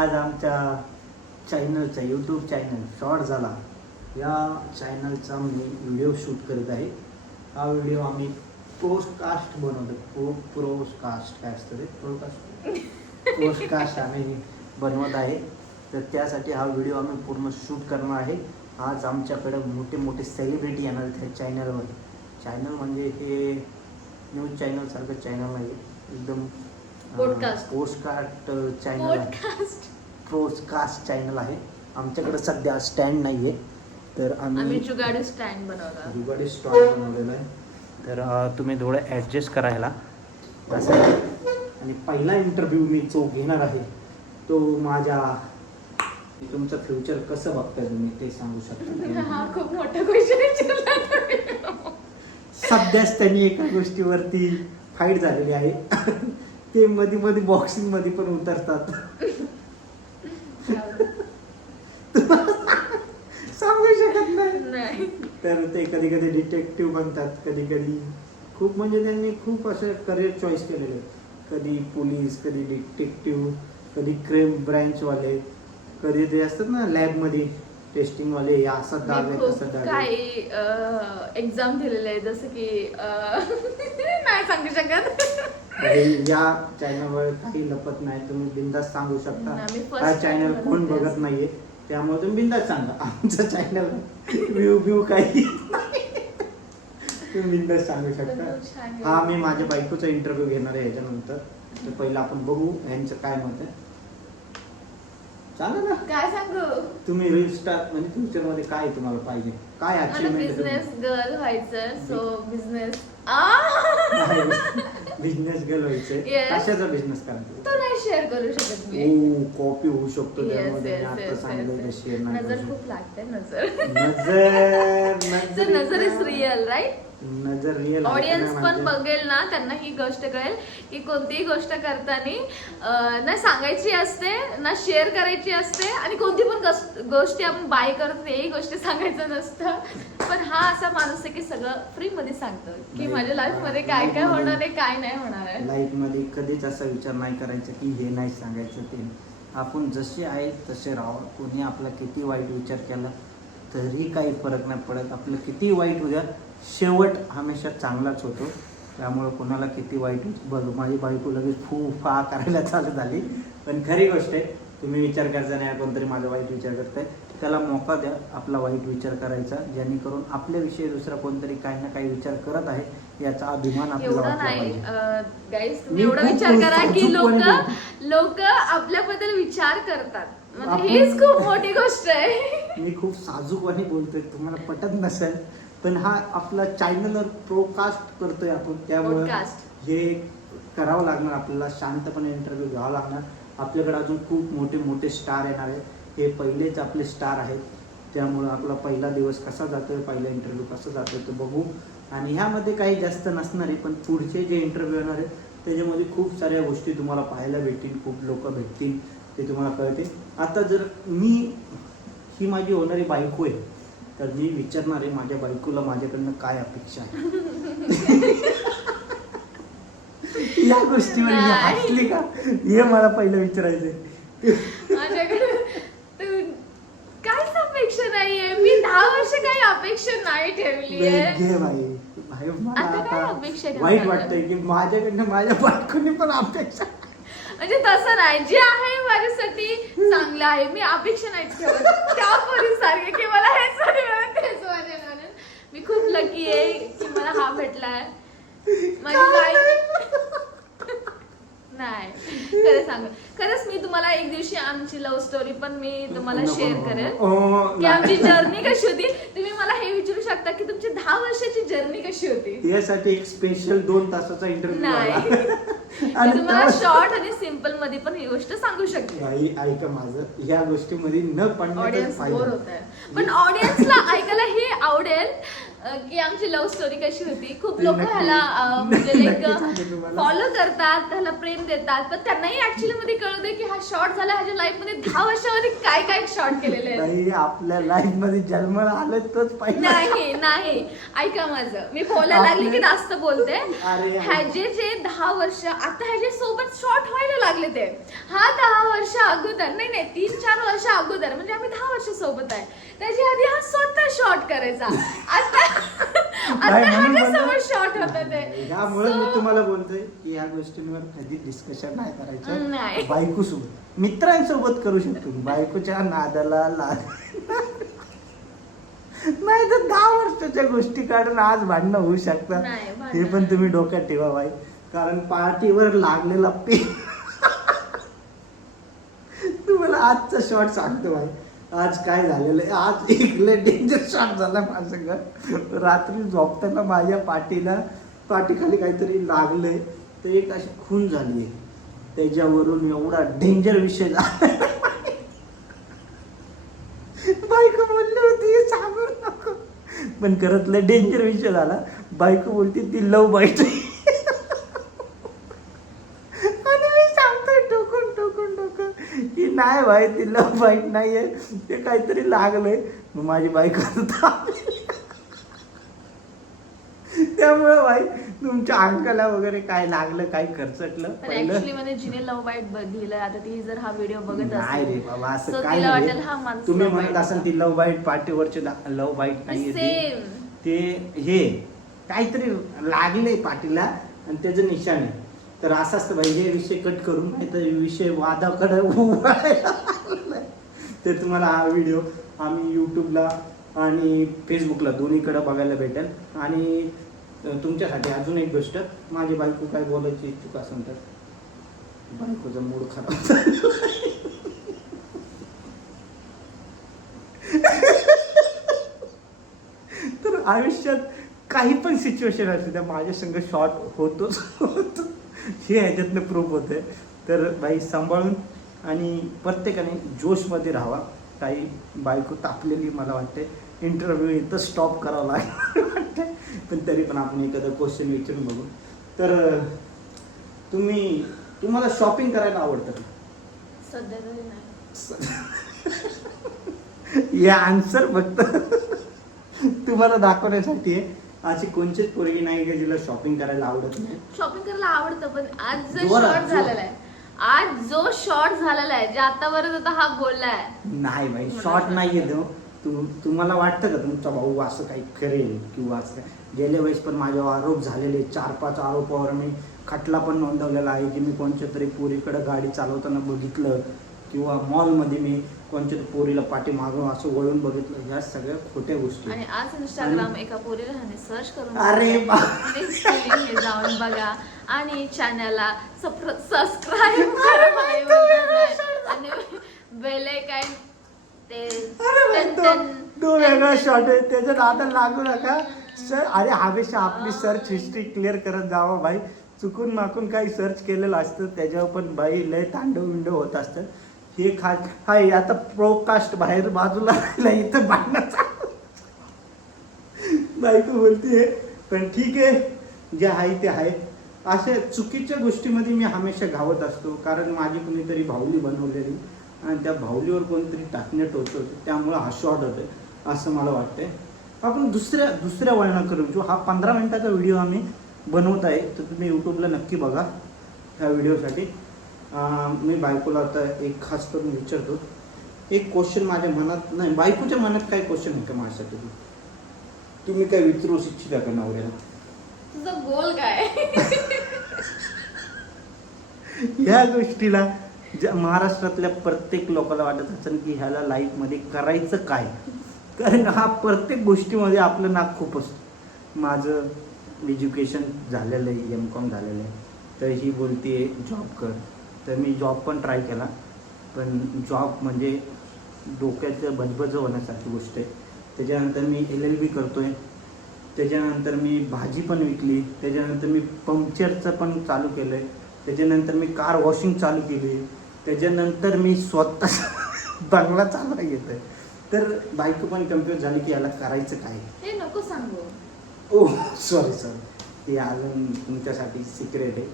आज आमच्या चॅनलचा यूट्यूब चॅनल शॉर्ट झाला. या चॅनलचा मी व्हिडिओ शूट करत आहे. हा व्हिडिओ आम्ही पोस्टकास्ट बनवतो. पो प्रोस्कास्ट काय असतं ते? प्रोकास्ट पोस्टकास्ट आम्ही बनवत आहे. तर त्यासाठी हा व्हिडिओ आम्ही पूर्ण शूट करणार आहे. आज आमच्याकडे मोठे मोठे सेलिब्रिटी येणार त्या चॅनलवर चॅनल म्हणजे हे न्यूज चॅनलसारखं चॅनल आहे एकदम Podcast. पोस्टकास्ट चॅनल आहे. पॉडकास्ट प्रोडकास्ट चॅनल आहे. आमच्याकडे सध्या स्टँड नाही आहे तर आम्ही आम्ही जुगाडी स्टँड बनवला जुगाडी बनवलेला आहे. तर अं, तुम्ही थोडं ॲडजस्ट करायला आहे. आणि पहिला इंटरव्ह्यू मी जो घेणार आहे तो माझ्या तुमचं फ्युचर कसं बघताय तुम्ही ते सांगू शकता. हा खूप मोठा क्वेश्चन विचारला सध्याच त्यांनी एका गोष्टीवरती फाईट झालेली आहे. ते मध्ये मध्ये बॉक्सिंगमध्ये पण उतरतात. सांगू शकत नाही. तर ते कधी कधी डिटेक्टिव्ह बनतात कधी कधी खूप म्हणजे त्यांनी खूप असं करिअर चॉईस केलेले आहे. कधी पोलीस कधी डिटेक्टिव्ह कधी क्राईम ब्रँचवाले कधी ते असतात ना लॅबमध्ये असं आहे तसं डाग आहे काही एक्झाम दिलेले आहे जसं की नाही सांगू शकत. आणि या चॅनलवर काही लपत नाही. तुम्ही बिंदास सांगू शकता. मी first हा चॅनल कोण बघत. नाहीये. त्यामुळे तुम्ही बिंदास सांगा. आमचं चॅनल व्ह्यू व्ह्यू काही तुम्ही बिंदास सांगू पण शकता. खूप छान आहे. हा मी माझ्या बायकोचा इंटरव्ह्यू घेणार आहे याच्यानंतर. तर पहिलं आपण बघू यांचं काय मत आहे. चालेल ना? काय सांगू? तुम्ही रील स्टार म्हणजे फ्युचरमध्ये काय तुम्हाला पाहिजे? काय मला अचिव्हमेंट बिझनेस गर्ल व्हायचं सो बिझनेस बिझनेस गर्ल व्हायचंय Yes. कशाचा बिझनेस करायचा तो नाही शेअर करू शकत मी कॉपी होऊ शकतो Yes, त्यामध्ये yes, आता yes, सांगितलं yes, ते yes. शेअर नजर खूप लागते नजर. नजर नजर इज रिअल राईट नजर रिअल ऑडियन्स पण बघेल ना त्यांना ही गोष्ट कळेल की कोणतीही गोष्ट करताना ना सांगायची असते ना शेअर करायची असते आणि कोणती पण गोष्टी आपण बाय करतो तेही गोष्टी सांगायचं नसतं. पण हा असा माणूस आहे की सगळं फ्री मध्ये सांगतो की माझ्या लाईफमध्ये काय काय होणार आहे काय नाही होणार आहे. लाईफमध्ये कधीच असा विचार नाही करायचा की हे नाही सांगायचं ते. आपण जसे आहे तसे राहावं. कोणी आपला किती वाईट विचार केला तरी काही फरक नाही पडत. आपलं किती वाईट उद्या शेवट हमेशा चांगलाच होतो. त्यामुळे कोणाला किती वाईट बघ माझी बायको लगेच फू फा करायला चालू झाली. पण खरी गोष्ट आहे तुम्ही विचार करायचा नाही कोणतरी माझा वाईट विचार करताय. त्याला मोका द्या आपला वाईट विचार करायचा जेणेकरून आपल्याविषयी दुसरा कोणतरी काही ना काही विचार करत आहे याचा अभिमान आपल्याला नाही. एवढा विचार करा की लोक. लोक आपल्याबद्दल विचार करतात. म्हणजे हीच खूप मोठी गोष्ट आहे. मी खूप साजूकपणे बोलतोय तुम्हाला पटत नसेल पण हा आपला चॅनलवर प्रोकास्ट करतोय आपण त्यामुळे. हे करावं लागणार आपल्याला शांतपणे इंटरव्ह्यू घ्यावा लागणार. आपल्याकडे अजून खूप मोठे मोठे स्टार येणार आहेत. हे पहिलेच आपले स्टार आहेत. त्यामुळं आपला पहिला दिवस कसा जातोय पहिला इंटरव्ह्यू कसा जातोय तो बघू. आणि ह्यामध्ये काही जास्त नसणार आहे पण पुढचे जे इंटरव्ह्यू येणार आहेत त्याच्यामध्ये खूप साऱ्या गोष्टी तुम्हाला पाहायला भेटतील खूप लोक भेटतील ते तुम्हाला कळते आता जर मी ही माझी होणारी बायको आहे तर मी विचारणार आहे माझ्या बायकोला माझ्याकडनं काय अपेक्षा आहे? या गोष्टीवर मी. हसली का? हे मला पहिलं विचारायचंय. माझ्याकडे तू काहीच अपेक्षा नाहीये मी दहा वर्ष काही अपेक्षा नाही ठेवली आहे. भाई मला ठेवणार वाईट? वाटतंय की माझ्याकडनं माझ्या बायकोने पण अपेक्षा म्हणजे तसं नाही. जे आहे माझ्यासाठी चांगलं आहे. मी अपेक्षा नाही ठेवत. त्या पोरीसारखे की मला हेच मिळेल तेच माझ्या म्हणून मी खूप लकी आहे की मला हा भेटलाय. माझी लाईफ नाही. खरं सांग. खरंच मी तुम्हाला एक दिवशी आमची लव्ह स्टोरी पण मी तुम्हाला शेअर करेन. की आमची. जर्नी कशी होती? तुम्ही मला हे विचारू शकता की तुमची दहा वर्षाची जर्नी कशी होती? यासाठी एक स्पेशल दोन तासाचा इंटरव्ह्यू नाही. आणि तुम्हाला तेव्हा- शॉर्ट आणि सिंपलमध्ये पण ही गोष्ट सांगू शकते. बाई ऐका माझं. या गोष्टीमध्ये न पडण्याचा ऑडियन्स बोर फायदा होत आहे. पण ऑडियन्सला ऐकायला हे आवडेल की आमची लव्ह स्टोरी कशी होती? खूप लोक ह्याला म्हणजे लाईक. फॉलो करतात त्याला प्रेम देतात पण त्यांनाही ऍक्च्युली मध्ये कळू दे की हा शॉर्ट झाला ह्याच्या लाईफमध्ये दहा वर्षामध्ये काय काय शॉर्ट केलेले आहेत. आपल्या लाईफमध्ये जन्माला आलं तोच पाहिजे नाही नाही. ऐका माझं. मी बोलायला लागले की जास्त बोलते. ह्याचे जे दहा वर्ष आता ह्याच्या सोबत शॉर्ट व्हायला लागले ते. हा दहा वर्ष अगोदर नाही नाही तीन चार वर्ष अगोदर म्हणजे आम्ही दहा वर्ष सोबत आहे. त्याच्या आधी हा स्वतः शॉर्ट करायचा. आता आता नाही, म्हणून ह्याच्या म्हणलं- समोर शॉर्ट होत ते. यामुळे मी So- तुम्हाला बोलतोय की या गोष्टींवर कधी डिस्कशन नाही नाही. करायचं बायको सोबत मित्रांसोबत करू शकतो. बायकोच्या नादाला लाग नाही तर दहा वर्षाच्या गोष्टी काढून आज भांडणं होऊ शकतात. नाही, भांडणं हे पण तुम्ही डोक्यात ठेवा बाई. कारण पार्टीवर लागलेला पे तुम्हाला आजचा शॉट सांगतो बाई. आज काय झालेलं आहे? आज एक डेंजर शॉट झाला माझं घर रात्री झोपताना माझ्या पाठीला पाठीखाली काहीतरी लागलंय. ते एक अशी खून झाली आहे त्याच्यावरून एवढा डेंजर विषय झाला बायको बोलली होती सांगू नको. पण करत लय डेंजर विषय झाला. बायको बोलती ती लव बाईट आणि मी सांगतोय टोकून टोकून टोकून की नाही भाई ती लव बाईट नाहीये. ते काहीतरी लागलंय. मग माझी बायको. त्यामुळं भाई तुमच्या अंकाला वगैरे काय लागलं काय खर्चटलं? नाही तिला नाही माणूस तुम्ही म्हणत असाल ती लव बाईट पाठीवरचे लव बाईट नाहीये ती. सेम ते हे काहीतरी लागले पाठीला आणि त्याचं निशाण आहे. तर असं असतं भाई हे विषय कट करून नाही तर विषय वादाकडे ते तर तुम्हाला हा व्हिडिओ आम्ही यूट्यूबला आणि फेसबुकला दोन्हीकडे बघायला भेटेल. आणि तुमच्यासाठी अजून एक गोष्ट माझी बायको काय बोलायची इच्छुक असेल तर? बायकोचा मूड खराब तर आयुष्यात काही पण सिच्युएशन असू त्या माझ्या संग शॉर्ट होतोच. होतो हे ह्याच्यातनं प्रूफ होते तर बाई सांभाळून आणि प्रत्येकाने जोशमध्ये राहावा. काही बायको तापलेली मला वाटते इंटरव्ह्यू इथं स्टॉप करावा लागेल वाटते पण तरी पण आपण एखादा क्वेश्चन विचारून बघू. तर तुम्ही तुम्हाला शॉपिंग करायला आवडतं का? सध्या तरी नाही. या आन्सर फक्त तुम्हाला दाखवण्यासाठी आहे. अशी कोणतीच पोरगी नाही का जिला शॉपिंग करायला आवडत नाही शॉपिंग करायला आवडतं पण आज जो जोरात, शॉर्ट जोरात. झालेला आहे आज जो शॉर्ट झालेला आहे जे आतापर्यंत आता हा बोललाय नाही भाई शॉर्ट नाही. येतो तू तुम्हाला वाटतं का तुमचा भाऊ असं काही करेल किंवा असं? गेल्या वेळेस पण माझ्यावर आरोप झालेले चार पाच आरोपावर मी खटला पण नोंदवलेला आहे की मी कोणत्या तरी पोरीकडे गाडी चालवताना बघितलं किंवा मॉलमध्ये मी कोणत्या पोरीला पाठी मागून असं वळून बघितलं ह्या सगळ्या खोट्या गोष्टी. आणि आज इंस्टाग्राम एका पोरीला ह्याने सर्च करून अरे जाऊन बघा. आणि चॅनलला सबस्क्राईब. आणि बेल आयकॉन ते अरे बाई, टन- तो टन- तो वेगळा शॉट आहे. त्याच्या नादाला लागू नका. सर अरे हमेशा आपली सर्च हिस्ट्री क्लिअर करत जावा भाई. चुकून माकून काही सर्च केलेलं असतं त्याच्यावर पण बाई लय तांडव विंडव होत असतं. हे खा हाय आता प्रोकास्ट बाहेर बाजूला राहिला इथं बांधण्याचा नाही तू बोलते पण ठीक आहे जे आहे ते आहे. अशा चुकीच्या गोष्टीमध्ये मी हमेशा घावत असतो कारण माझी कुणीतरी भाऊली बनवलेली आणि त्या भावलीवर कोणतरी टाकण्यात होतं त्यामुळं हा शॉर्ट होतं असं मला वाटतंय. आपण दुसऱ्या दुसऱ्या वळणाकडे जो हा पंधरा मिनिटाचा व्हिडिओ आम्ही बनवत आहे तर तुम्ही यूट्यूबला नक्की बघा ह्या व्हिडिओसाठी. मी बायकोला आता एक खास करून विचारतो. एक क्वेश्चन माझ्या मनात नाही बायकोच्या मनात काय क्वेश्चन आहे का माझ्यासाठी? तुम्ही काय विचारू इच्छिता का नवऱ्याला? तुझा गोल काय? ह्या गोष्टीला ज्या महाराष्ट्रातल्या प्रत्येक लोकांना वाटत असेल की ह्याला लाईफमध्ये करायचं काय? कारण हा प्रत्येक गोष्टीमध्ये आपलं नाक खूप असतं. माझं एज्युकेशन झालेलं आहे एम कॉम झालेलं आहे. तर ही बोलते जॉब कर. तर मी जॉब पण ट्राय केला. पण जॉब म्हणजे डोक्याचं बजबज होण्यासारखी गोष्ट आहे. त्याच्यानंतर मी एल एल बी करतो आहे त्याच्यानंतर मी भाजी पण विकली. त्याच्यानंतर मी पंक्चरचं पण चालू केलं आहे त्याच्यानंतर मी कार वॉशिंग चालू केली. त्याच्यानंतर मी स्वतः बंगला चालवायला घेतोय तर बायको पण कन्फ्युज झाली की याला करायचं काय? हे नको सांग. सांगू ओ सॉरी सॉरी ते अजून तुमच्यासाठी सिक्रेट आहे.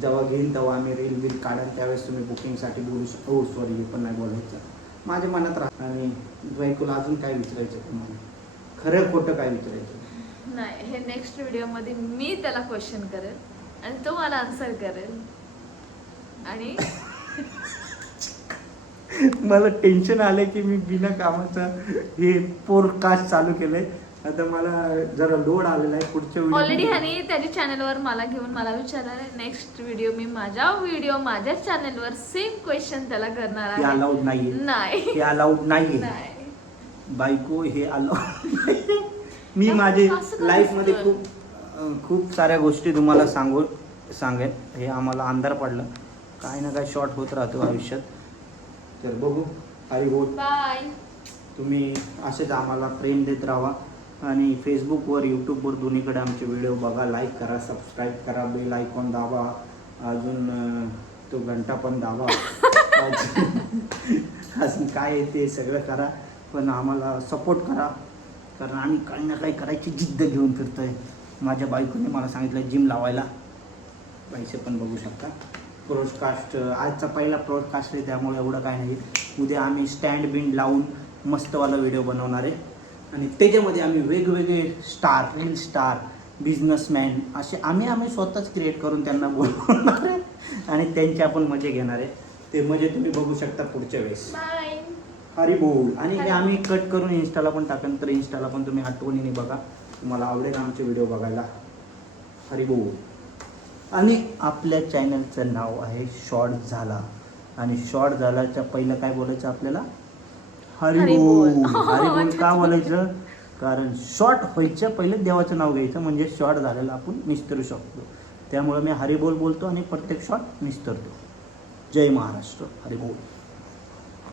जेव्हा घेईन तेव्हा आम्ही रील बिल काढेल त्यावेळेस तुम्ही बुकिंगसाठी बोलू शकता हो सॉरी हे पण नाही बोलायचं. माझ्या मनात राहा आणि बायकोला अजून काय विचारायचं तुम्हाला? खरं खोटं काय विचारायचं नाही हे नेक्स्ट व्हिडिओमध्ये मी त्याला क्वेश्चन करेल आणि तो मला आन्सर करेल. आणि मला टेन्शन आलंय की मी बिना कामाचं हे पोरकास्ट चालू केलंय. आता मला जरा लोड आलेला आहे पुढच्या ऑलरेडी मध्ये- ह्याने त्याच्या चॅनलवर मला घेऊन मला विचारणार आहे नेक्स्ट व्हिडिओ मी माझ्या व्हिडिओ माझ्या चॅनलवर सेम क्वेश्चन त्याला करणार हे आहे. अलाउड नाहीये. नाही. हे अलाउड नाहीये. नाही. बायको हे अलाउड मी माझे असं का लाईफमध्ये? खूप अं, खूप साऱ्या गोष्टी तुम्हाला सांगू सांगेन. हे आम्हाला अंधार पडला. काय ना काय शॉर्ट होत राहतो आयुष्यात. तर बघू आई होत बाय तुम्ही असेच आम्हाला प्रेम देत राहा. आणि फेसबुकवर यूट्यूबवर दोन्हीकडे आमचे व्हिडिओ बघा लाईक करा सबस्क्राईब करा बेल आयकॉन दाबा. अजून तो घंटा पण दाबा. अजून काय आहे ते सगळं करा. पण आम्हाला सपोर्ट करा. कारण आम्ही काही ना काही करायची जिद्द घेऊन फिरतोय. माझ्या बायकोने मला सांगितलं जिम लावायला. पैसे पण बघू शकता. ब्रॉडकास्ट आजचा पहिला ब्रॉडकास्ट आहे त्यामुळे एवढं काय नाही. उद्या आम्ही स्टँड बिंड लावून मस्तवाला व्हिडिओ बनवणार आहे. आणि त्याच्यामध्ये आम्ही वेगवेगळे स्टार रील स्टार बिझनेसमॅन असे आम्ही आम्ही स्वतःच क्रिएट करून त्यांना बोलवणार आहे आणि त्यांची आपण मजे घेणार आहे. ते मजे तुम्ही बघू शकता पुढच्या वेळेस. हरी बोल. आणि हे आम्ही कट करून इंस्टाला पण टाकेन तर इंस्टाला पण तुम्ही आठवणीने बघा. तुम्हाला आवडेल आमचे व्हिडिओ बघायला. हरी बोल. आणि आपल्या चॅनलचं नाव आहे शॉर्ट झाला. आणि शॉर्ट झाल्याच्या पहिलं काय बोलायचं आपल्याला? हरी बोल. हरी बोल का बोलायचं? कारण शॉर्ट व्हायच्या पहिले देवाचं नाव घ्यायचं म्हणजे शॉर्ट झालेलं आपण निस्तरू शकतो. त्यामुळे मी हरी बोल बोलतो आणि प्रत्येक शॉर्ट निस्तरतो जय महाराष्ट्र. हरी बोल